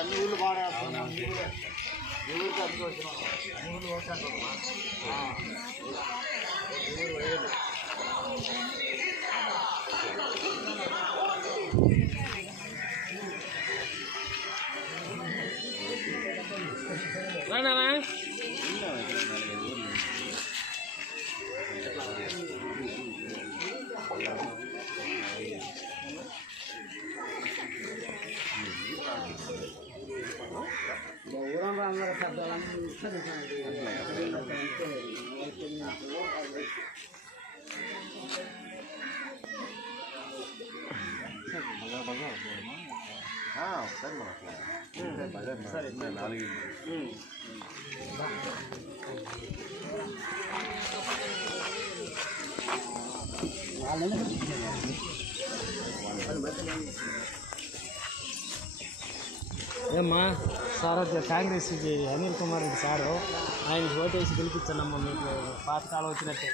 అన్ని ఊళ్ళు పాడేస్తున్నాం ఊరికి అన్ని వచ్చినాం ఊళ్ళు వచ్చాను ఊరంలో అందరూ పెద్దవాళ్ళని సరే నాలుగు ఏమ్మా సార్ కాంగ్రెస్ అనిల్ కుమార్ రెడ్డి సారు ఆయన ఓటేసి గెలిపించానమ్మా మీకు పాతకాలం వచ్చినట్టే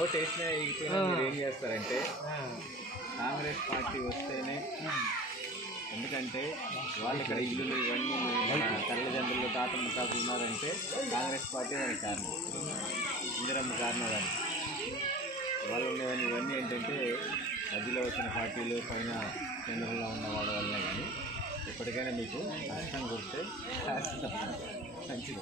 ఓటు వేసినా మీరు ఏం చేస్తారంటే కాంగ్రెస్ పార్టీ వస్తేనే ఎందుకంటే వాళ్ళు ఇక్కడ ఇల్లులు ఇవన్నీ తల్లిదండ్రులు తాత ముత్తాతలు ఉన్నారంటే కాంగ్రెస్ పార్టీ దానికి కారణం ఇందిరమ్మ కారణం దానికి వాళ్ళు ఉండేవన్నీ ఇవన్నీ ఏంటంటే మధ్యలో వచ్చిన పార్టీలు పైన కేంద్రంలో ఉన్న వాళ్ళ వల్లనే కానీ ఎప్పటికైనా మీకు కష్టం కొడితే మంచిది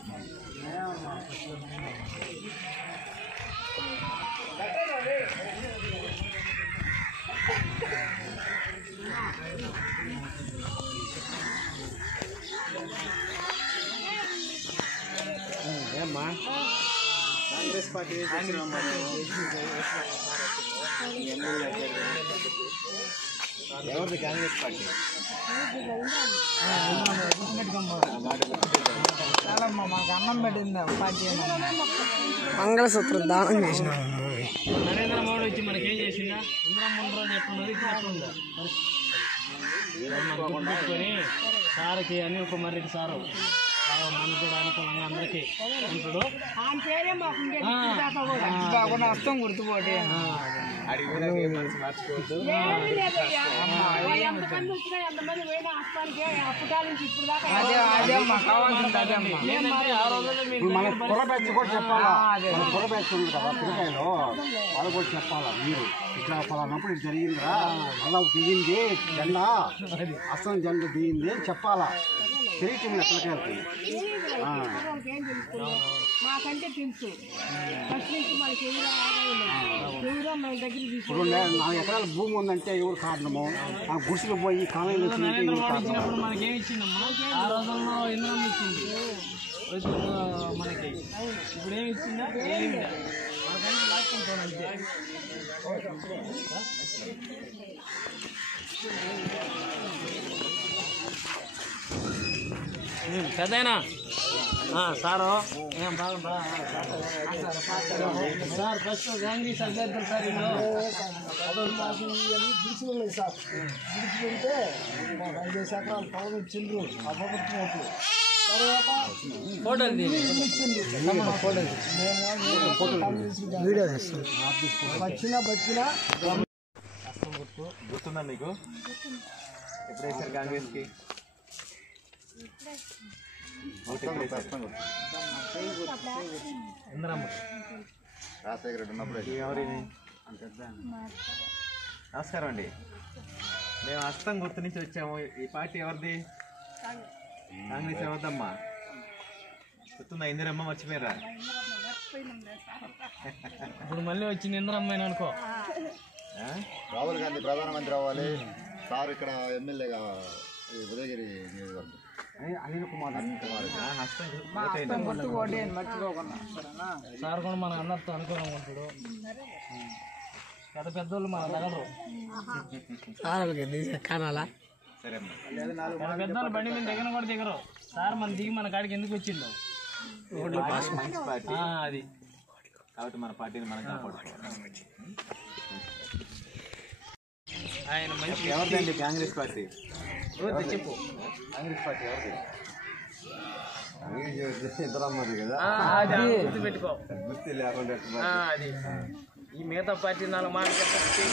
ఏమ్మా కాంగ్రెస్ పార్టీ ఎవరిది కాంగ్రెస్ పార్టీ మాకు అన్నం పెట్టింది పార్టీ మంగళసూత్రం దానం చేసిన నరేంద్ర మోడీ వచ్చి మనకేం చేసిందా ఇంద్రమ్మ ఎట్లున్నది పెట్టుకొని సార్కి అనిల్ కుమార్ రెడ్డి సారు మనకు కూడా అనుకూలంగా అందరికీ ఉంటాడు అర్థం గుర్తుపోటీ మర్చిపోవద్దు మన కుర్ర బ్యాచ్ కూడా చెప్పాలా మన కుర్ర బ్యాచ్ ఉంది కదా పిల్లకాయలు వాళ్ళు కూడా చెప్పాలా మీరు ఇట్లా పలానప్పుడు ఇది జరిగిందిరా అలా దిగింది జెండా అస్సాం జెండా దిగింది అని చెప్పాలా తెలియటం పిల్లకాయలకి మాకంటే తెలుసు ఫస్ట్ నుంచి మనకి ఎవరో మన దగ్గర ఇప్పుడు 4 ఎకరాల భూమి ఉందంటే ఎవరు కారణము ఆ గుడిసెలు పోయి కాలేజీలో ఇచ్చినప్పుడు మనకేం ఇచ్చిందమ్మా ఆ రోజుల్లో ఇంద్రమ్మ ఇచ్చింది మనకి ఇప్పుడు ఏమి ఇచ్చిందా ఏమి మనకంటే లాక్కుంటాం అంతే పెద్దయినా సారు ఏం బాగుందా సార్ ఫస్ట్ కాంగ్రెస్ అభ్యర్థులు సార్ గుడిసెలు సార్ గుడిసి పెడితే 5 ఎకరాలు పవన్ ఇచ్చిండ్రు ఆ ప్రభుత్వం అప్పుడు తర్వాత ఫోటోలు వీడియో బతికినా గుర్తుందా మీకు ఎప్పుడు వేశారు కాంగ్రెస్కి రాజశేఖర రెడ్డి ఉన్నప్పుడు ఎవరిని నమస్కారం అండి మేము హస్తం గుర్తు నుంచి వచ్చాము ఈ పార్టీ ఎవరిది కాంగ్రెస్ ఎవరిదమ్మా గుర్తుందా ఇందిరమ్మ మర్చిపోయారా ఇప్పుడు మళ్ళీ వచ్చింది ఇంద్రమ్మ అనుకో రాహుల్ గాంధీ ప్రధానమంత్రి అవ్వాలి సార్ ఇక్కడ ఎమ్మెల్యేగా ఉదయగిరి నియోజకవర్గం అనిల్ కుమార్ సార్ కూడా మన అందరితో అనుకూలంగా ఉంటాడు పెద్దోళ్ళు మన తగలరు కానాలా పెద్దోళ్ళు బండి మీద దిగను కూడా దిగరు సార్ మన దిగి మన కాడికి ఎందుకు వచ్చిందో మంచి పార్టీ అది కాబట్టి మన పార్టీని మనం కాపాడుకోవాలి ఆయన మంచి ఎవరిదండి కాంగ్రెస్ పార్టీ చెప్పు కాంగ్రెస్ పార్టీ ఎవరిది ఇందిరమ్మది కదా గుర్తు పెట్టుకో గుర్తు లేకుండా అది ఈ మిగతా పార్టీ 4 మాటలు చెప్పి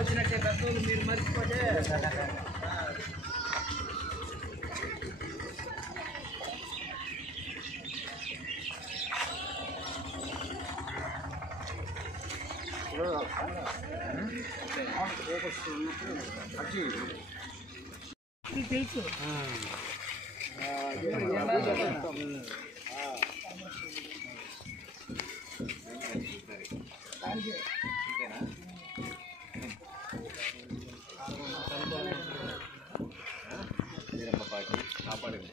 వచ్చినట్టే పెద్దోళ్ళు మీరు మర్చిపోతే తెలుసు వీరమ్మ పార్టీ కాపాడింది.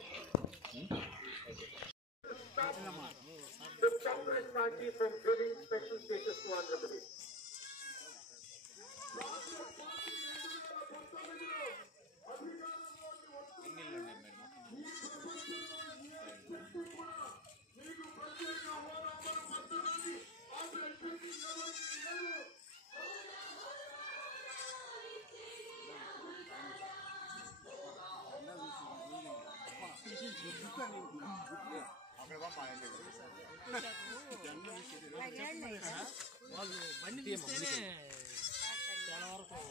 వాళ్ళు బండి తీస్తేనే చాలా వరకు